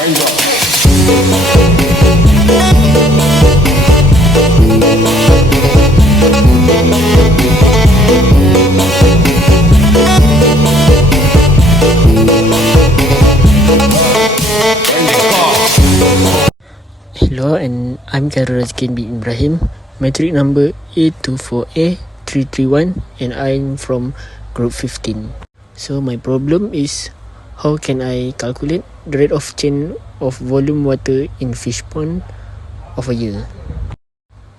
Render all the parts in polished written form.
Hello, and I'm Khairul Razkin bin Ibrahim. Metric number A24A331, and I'm from group 15. So my problem is, how can I calculate the rate of change of volume water in fish pond of a year?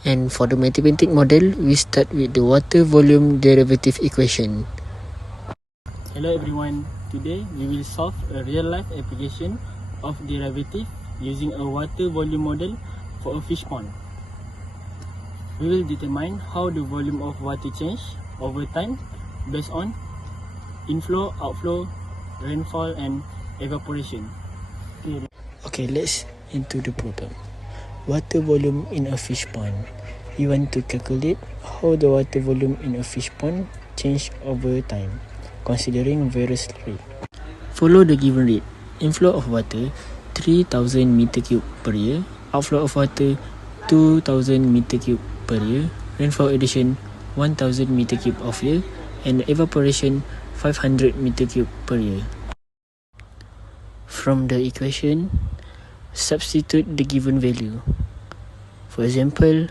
And for the mathematic model, we start with the water volume derivative equation. Hello everyone, today we will solve a real life application of derivative using a water volume model for a fish pond. We will determine how the volume of water change over time based on inflow, outflow, rainfall and evaporation. Okay, let's into the problem. Water volume in a fish pond. We want to calculate how the water volume in a fish pond change over time, considering various rates. Follow the given rate. Inflow of water 3000 meter cube per year, outflow of water 2000 meter cube per year, rainfall addition 1000 meter cube of year, and evaporation 500 meter cube per year. From the equation, substitute the given value. For example,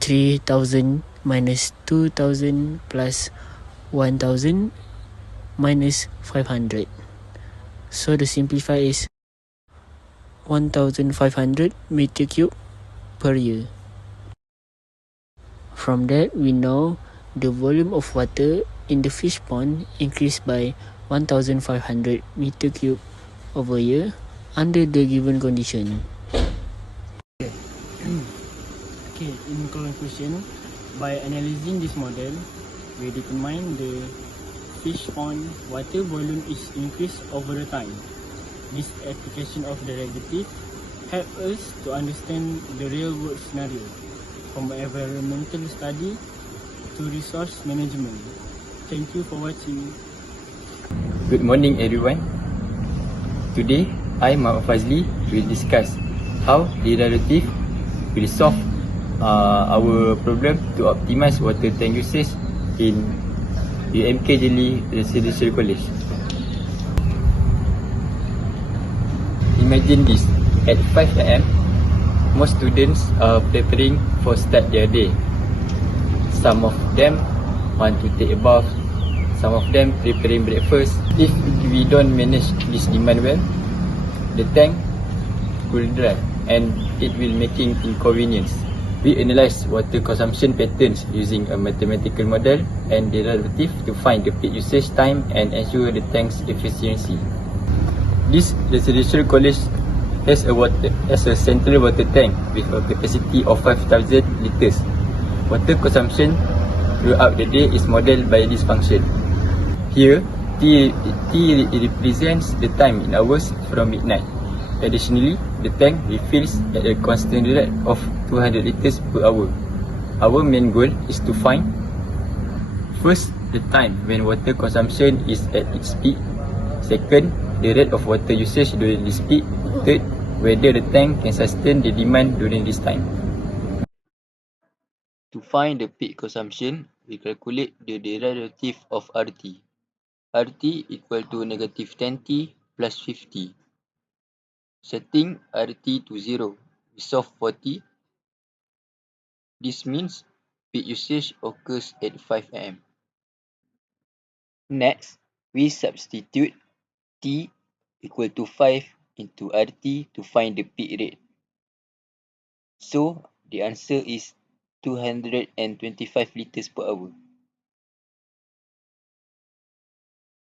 3000 minus 2000 plus 1000 minus 500. So the simplify is 1500 meter cube per year. From that, we know the volume of water in the fish pond increased by 1500 meter cube over year under the given condition. Okay, in conclusion, by analyzing this model, we determine the fish pond water volume is increased over the time. This application of derivative helps us to understand the real world scenario, from environmental study to resource management. Thank you for watching. Good morning everyone. Today, I, Muhammad Fazli, will discuss how derivative will solve our problem to optimize water tank usage in UMK Jeli Residential College. Imagine this, at 5 am, most students are preparing for start their day. Some of them want to take a bath, some of them preparing breakfast. If we don't manage this demand well, the tank will dry and it will making inconvenience. We analyze water consumption patterns using a mathematical model and derivative to find the peak usage time and ensure the tank's efficiency. This residential college has a central water tank with a capacity of 5,000 liters. Water consumption throughout the day is modeled by this function. Here, T represents the time in hours from midnight. Additionally, the tank refills at a constant rate of 200 liters per hour. Our main goal is to find first, the time when water consumption is at its peak. Second, the rate of water usage during this peak. Third, whether the tank can sustain the demand during this time. To find the peak consumption, we calculate the derivative of RT. RT equal to negative 10T plus 50. Setting RT to 0, we solve for T. This means peak usage occurs at 5 am. Next, we substitute T equal to 5 into RT to find the peak rate. So, the answer is 225 liters per hour.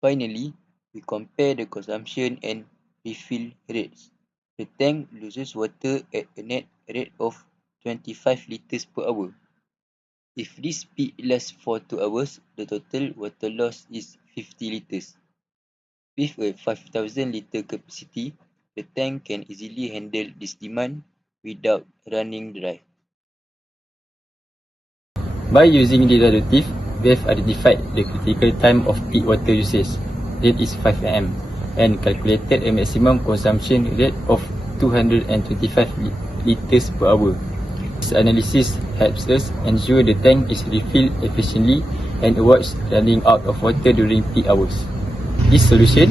Finally, we compare the consumption and refill rates. The tank loses water at a net rate of 25 liters per hour. If this peak lasts for 2 hours, the total water loss is 50 liters. With a 5,000 liter capacity, the tank can easily handle this demand without running dry. By using the derivative, we have identified the critical time of peak water usage, that is 5 am. and calculated a maximum consumption rate of 225 liters per hour. This analysis helps us ensure the tank is refilled efficiently and avoids running out of water during peak hours. This solution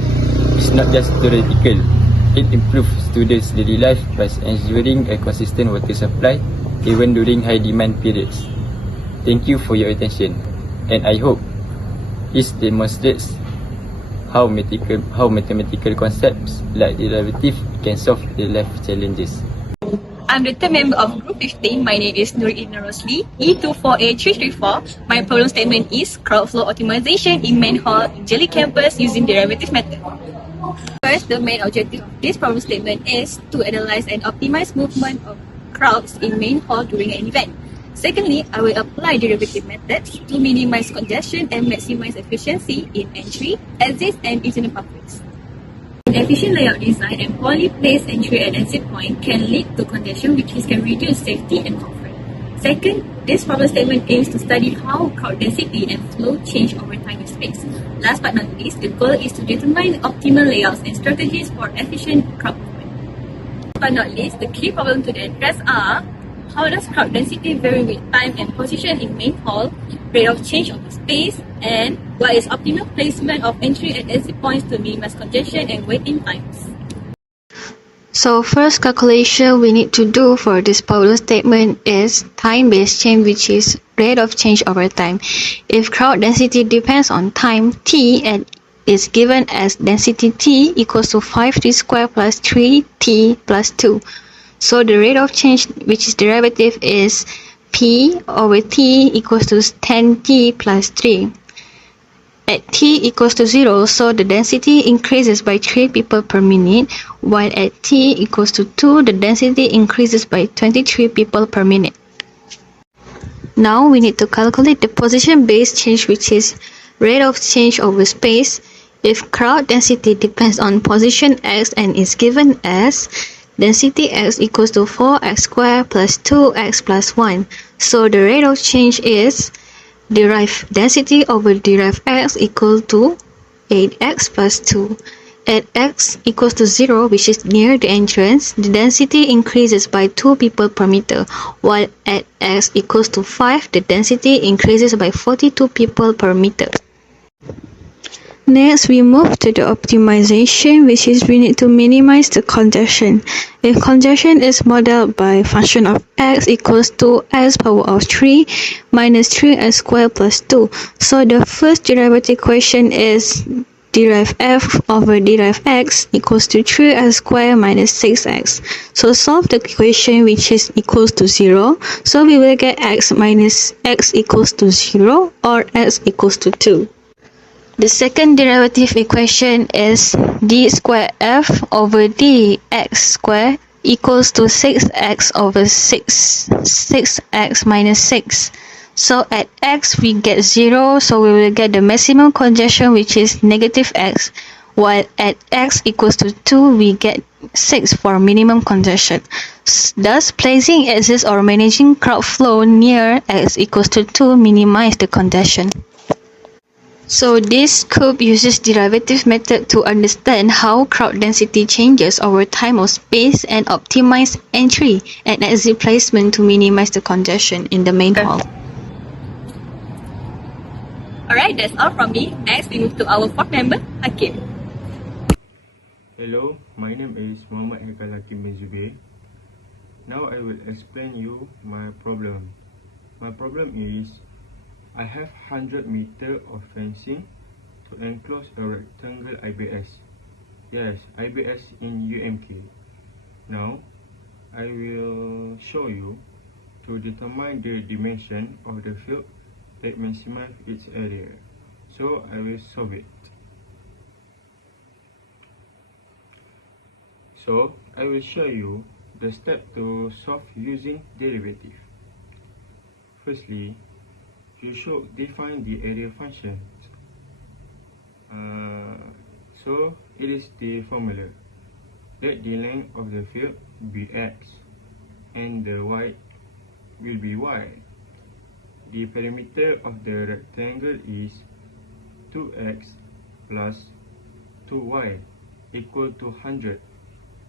is not just theoretical, it improves students' daily life by ensuring a consistent water supply even during high demand periods. Thank you for your attention, and I hope this demonstrates how mathematical concepts like derivative can solve real life challenges. I'm the third member of Group 15. My name is Nurina Rosli, E24A334. My problem statement is crowd flow optimization in main hall in Jeli campus using derivative method. First, the main objective of this problem statement is to analyze and optimize movement of crowds in main hall during an event. Secondly, I will apply derivative methods to minimize congestion and maximize efficiency in entry, exit, and internal pathways. Efficient layout design and poorly placed entry and exit point can lead to congestion, which can reduce safety and comfort. Second, this problem statement aims to study how crowd density and flow change over time in space. Last but not least, the goal is to determine optimal layouts and strategies for efficient crowd movement. Last but not least, the key problems to address are: how does crowd density vary with time and position in main hall, rate of change of the space, and what is optimal placement of entry and exit points to minimize congestion and waiting times. So first calculation we need to do for this problem statement is time-based change, which is rate of change over time. If crowd density depends on time t and is given as density t equals to 5t squared plus 3t plus 2. So the rate of change, which is derivative, is p over t equals to 10t plus 3. At t equals to 0, so the density increases by 3 people per minute, while at t equals to 2, the density increases by 23 people per minute. Now we need to calculate the position-based change, which is rate of change over space. If crowd density depends on position x and is given as density x equals to 4x squared plus 2x plus 1. So the rate of change is derived density over derived x equal to 8x plus 2. At x equals to 0, which is near the entrance, the density increases by 2 people per meter, while at x equals to 5, the density increases by 42 people per meter. Next, we move to the optimization, which is we need to minimize the congestion. If congestion is modeled by function of x equals to x power of 3 minus 3x squared plus 2. So the first derivative equation is derive f over derive x equals to 3x squared minus 6x. So solve the equation which is equals to 0. So we will get x minus x equals to 0 or x equals to 2. The second derivative equation is d squared f over dx squared equals to 6x over 6x minus 6. So at x we get 0, so we will get the maximum congestion, which is negative x, while at x equals to 2 we get 6 for minimum congestion. Thus, placing exits or managing crowd flow near x equals to 2 minimize the congestion. So this cube uses derivative method to understand how crowd density changes over time or space and optimize entry and exit placement to minimize the congestion in the main hall. Alright, that's all from me. Next, we move to our fourth member, Hakim. Hello, my name is Muhammad Haikal Hakim bin Zubir. Now I will explain you my problem. My problem is I have 100 meter of fencing to enclose a rectangle IBS. Yes, IBS in UMK. Now, I will show you to determine the dimension of the field that maximize its area. So, I will solve it. So, I will show you the step to solve using derivative. Firstly, you should define the area function. So it is the formula. Let the length of the field be x and the width will be y. The perimeter of the rectangle is 2x plus 2y. equal to 100.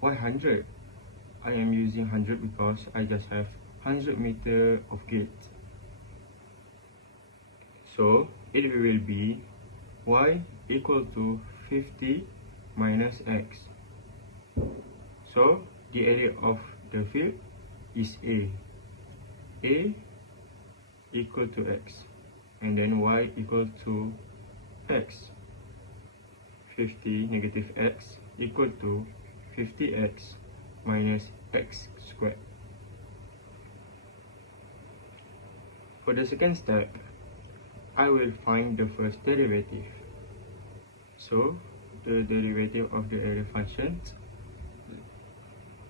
Why 100? I am using 100 because I just have 100 meter of gate. So it will be y equal to 50 minus x. So the area of the field is A. A equal to x, and then y equal to x. 50 negative x equal to 50x minus x squared. For the second step, I will find the first derivative. So the derivative of the area function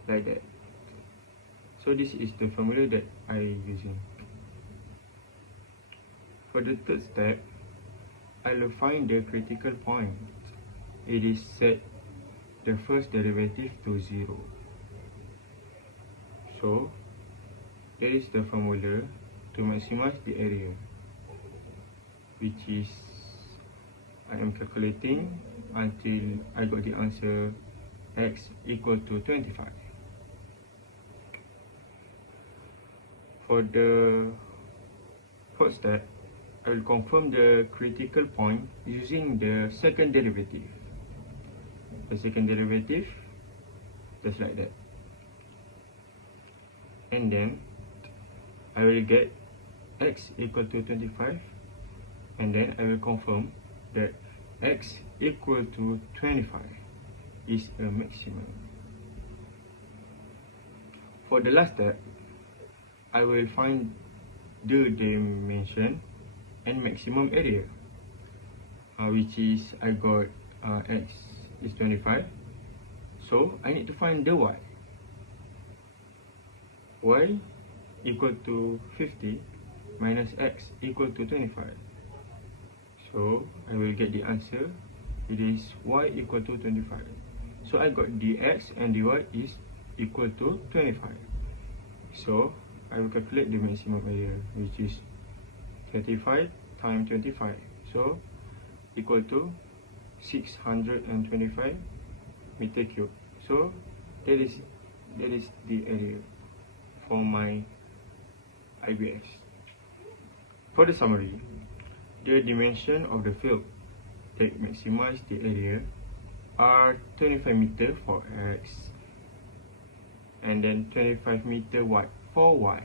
like that. So this is the formula that I using. For the third step, I will find the critical point. It is set the first derivative to 0. So there is the formula to maximize the area, which is I am calculating until I got the answer x equal to 25. For the fourth step, I will confirm the critical point using the second derivative. The second derivative, just like that. And then I will get x equal to 25, and then I will confirm that x equal to 25 is a maximum. For the last step, I will find the dimension and maximum area, which is I got x is 25, so I need to find the y. Y equal to 50 minus x equal to 25. So I will get the answer. It is y equal to 25. So I got the x and the y is equal to 25. So I will calculate the maximum area, which is 35 times 25. So equal to 625 meter cube. So that is the area for my IBS. For the summary, the dimension of the field that maximize the area are 25 meter for x and then 25 meter wide for y.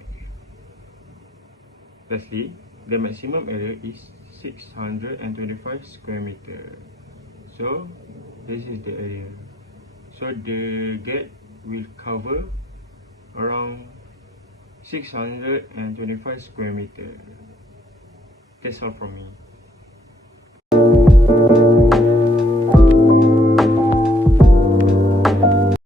Lastly, the maximum area is 625 square meter. So this is the area. So the gate will cover around 625 square meter. That's all from me.